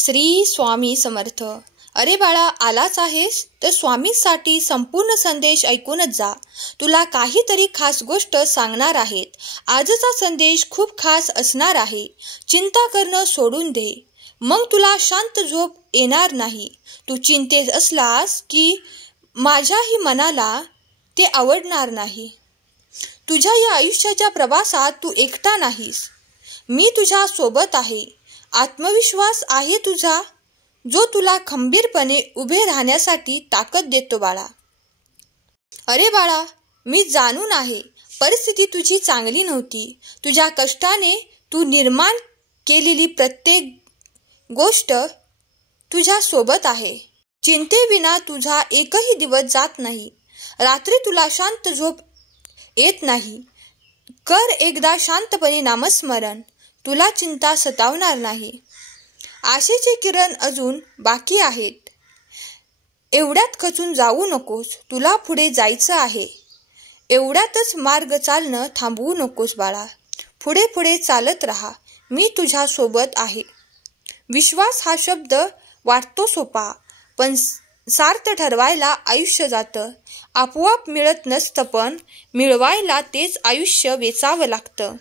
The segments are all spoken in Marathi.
श्री स्वामी समर्थ. अरे बाळा, आलाच आहेस तर स्वामींसाठी संपूर्ण संदेश ऐकूनच जा. तुला काहीतरी खास गोष्ट सांगणार आहेत. आजचा संदेश खूप खास असणार आहे. चिंता करणं सोडून दे, मग तुला शांत झोप येणार नाही. तू चिंतेत असलास की माझ्याही मनाला ते आवडणार नाही. तुझ्या या आयुष्याच्या प्रवासात तू एकटा नाहीस. मी तुझ्या सोबत आहे. आत्मविश्वास आहे तुझा, जो तुला खंबीरपणे उभे राहण्यासाठी ताकद देतो बाळा. अरे बाळा, मी जाणून आहे परिस्थिती तुझी चांगली नव्हती. तुझ्या कष्टाने तू निर्माण केलेली प्रत्येक गोष्ट तुझ्या सोबत आहे. चिंतेविना तुझा एकही दिवस जात नाही. रात्री तुला शांत झोप येत नाही. कर एकदा शांतपणे नामस्मरण, तुला चिंता सतावणार नाही. आशेचे किरण अजून बाकी आहेत. एवढ्यात खचून जाऊ नकोस. तुला पुढे जायचं आहे. एवढ्यातच मार्ग चालणं थांबवू नकोस बाळा. पुढे पुढे चालत राहा. मी तुझ्या सोबत आहे. विश्वास हा शब्द वाटतो सोपा, पण सार्थ ठरवायला आयुष्य जातं. आपोआप मिळत नसतं, पण मिळवायला तेच आयुष्य वेचावं लागतं.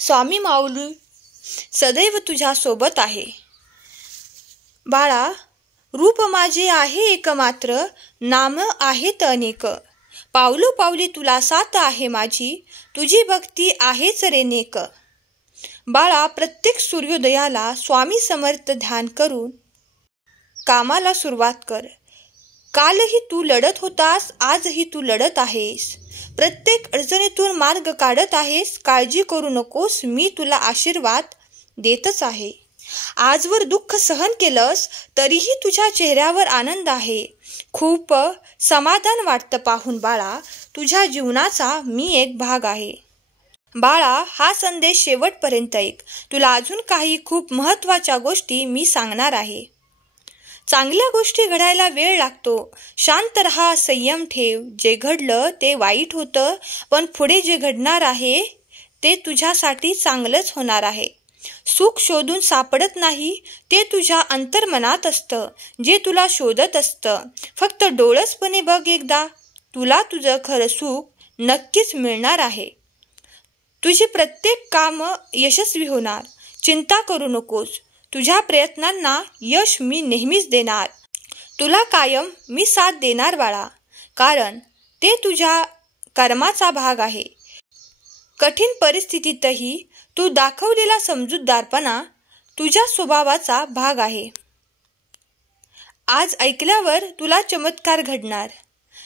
स्वामी माऊली सदैव तुझ्या सोबत आहे. बाळा, रूप माझे आहे एक मात्र, नाम आहेत अनेक. पावलोपावली तुला साथ आहे माझी, तुझी भक्ती आहेच रे नेक. बाळा, प्रत्येक सूर्योदयाला स्वामी समर्थ ध्यान करून कामाला सुरुवात कर. कालही तू लढत होतास, आजही तू लढत आहेस. प्रत्येक अडचणीतून मार्ग काढत आहेस. काळजी करू नकोस, मी तुला आशीर्वाद देतच आहे. आजवर दुःख सहन केलंस तरीही तुझ्या चेहऱ्यावर आनंद आहे. खूप समाधान वाटतं पाहून बाळा. तुझ्या जीवनाचा मी एक भाग आहे. बाळा, हा संदेश शेवटपर्यंत ऐक. तुला अजून काही खूप महत्त्वाच्या गोष्टी मी सांगणार आहे. चांगल्या गोष्टी घडायला वेळ लागतो. शांत रहा, संयम ठेव. जे घडलं ते वाईट होतं, पण पुढे जे घडणार आहे ते तुझ्यासाठी चांगलंच होणार आहे. सुख शोधून सापडत नाही, ते तुझ्या अंतर्मनात असतं, जे तुला शोधत असतं. फक्त डोळसपणे बघ एकदा, तुला तुझं खरं सुख नक्कीच मिळणार आहे. तुझी प्रत्येक कामं यशस्वी होणार. चिंता करू नकोस. तुझ्या प्रयत्नांना यश मी नेहमीच देणार. तुला कायम मी साथ देणार बाळा, कारण ते तुझ्या कर्माचा भाग आहे. कठीण परिस्थितीतही तू दाखवलेला समजूतदारपणा तुझ्या स्वभावाचा भाग आहे. आज ऐकल्यावर तुला चमत्कार घडणार.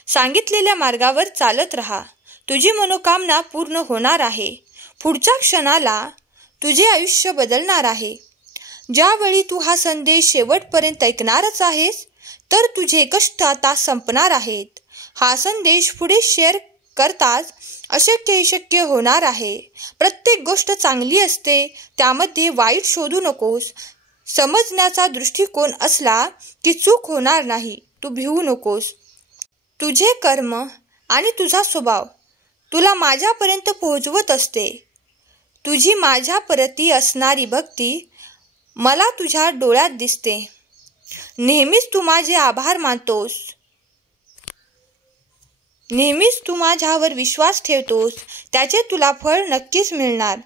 सांगितलेल्या मार्गावर चालत राहा. तुझी मनोकामना पूर्ण होणार आहे. पुढच्या क्षणाला तुझे आयुष्य बदलणार आहे. ज्यावेळी तू हा संदेश शेवटपर्यंत ऐकणारच आहेस, तर तुझे कष्ट आता संपणार आहेत. हा संदेश पुढे शेअर करताच अशक्य शक्य होणार आहे. प्रत्येक गोष्ट चांगली असते, त्यामध्ये वाईट शोधू नकोस. समजण्याचा दृष्टिकोन असला की चूक होणार नाही. तू भिवू नकोस. तुझे कर्म आणि तुझा स्वभाव तुला माझ्यापर्यंत पोहोचवत असते. तुझी माझ्या प्रती असणारी भक्ती मला तुझ्या डोळ्यात दिसते. नेहमीच तू माझे आभार मानतोस. नेहमीच तू माझ्यावर विश्वास ठेवतोस. त्याचे तुला फळ नक्कीच मिळणार.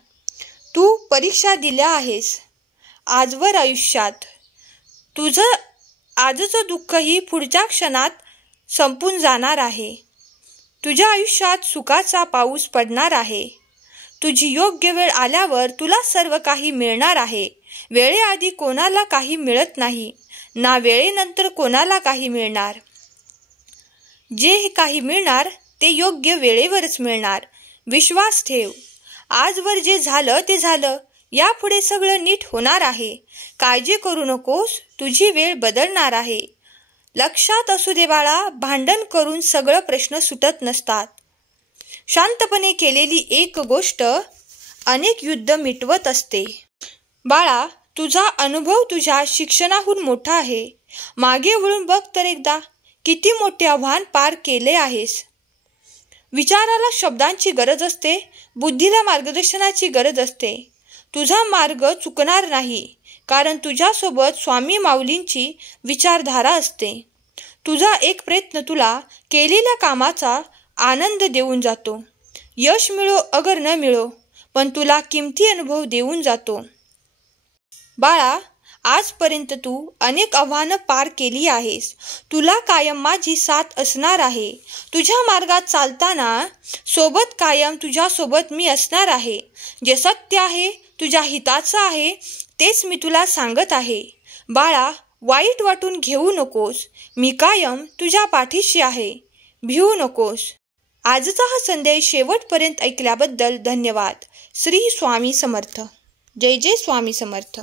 तू परीक्षा दिल्या आहेस आजवर आयुष्यात. तुझं आजचं दुःखही पुढच्या क्षणात संपून जाणार आहे. तुझ्या आयुष्यात सुखाचा पाऊस पडणार आहे. तुझी योग्य वेळ आल्यावर तुला सर्व काही मिळणार आहे. वेळेआधी कोणाला काही मिळत नाही, ना वेळेनंतर कोणाला काही मिळणार. जे काही मिळणार ते योग्य वेळेवरच मिळणार. विश्वास ठेव. आजवर जे झालं ते झालं. यापुढे सगळं नीट होणार आहे. काळजी करू नकोस. तुझी वेळ बदलणार आहे. लक्षात असू दे बाळा, भांडण करून सगळं प्रश्न सुटत नसतात. शांतपणे केलेली एक गोष्ट अनेक युद्ध मिटवत असते. बाळा, तुझा अनुभव तुझ्या शिक्षणाहून मोठा आहे. मागे वळून बघ तर एकदा, किती मोठे आव्हान पार केले आहेस. विचाराला शब्दांची गरज असते, बुद्धीला मार्गदर्शनाची गरज असते. तुझा मार्ग चुकणार नाही. कारण तुझ्यासोबत स्वामी माऊलींची विचारधारा असते. तुझा एक प्रयत्न तुला केलेल्या कामाचा आनंद देऊन जातो. यश मिळो अगर न मिळो, पण तुला किमती अनुभव देऊन जातो. बाळा, आजपर्यंत तू अनेक आव्हानं पार केली आहेस. तुला कायम माझी साथ असणार आहे. तुझ्या मार्गात चालताना सोबत कायम तुझ्यासोबत मी असणार आहे. जे सत्य आहे, तुझ्या हिताचं आहे, तेच मी तुला सांगत आहे. बाळा, वाईट वाटून घेऊ नकोस. मी कायम तुझ्या पाठीशी आहे. भिवू नकोस. आजचा हा संदेश शेवटपर्यंत ऐकल्याबद्दल धन्यवाद. श्री स्वामी समर्थ. जय जय स्वामी समर्थ.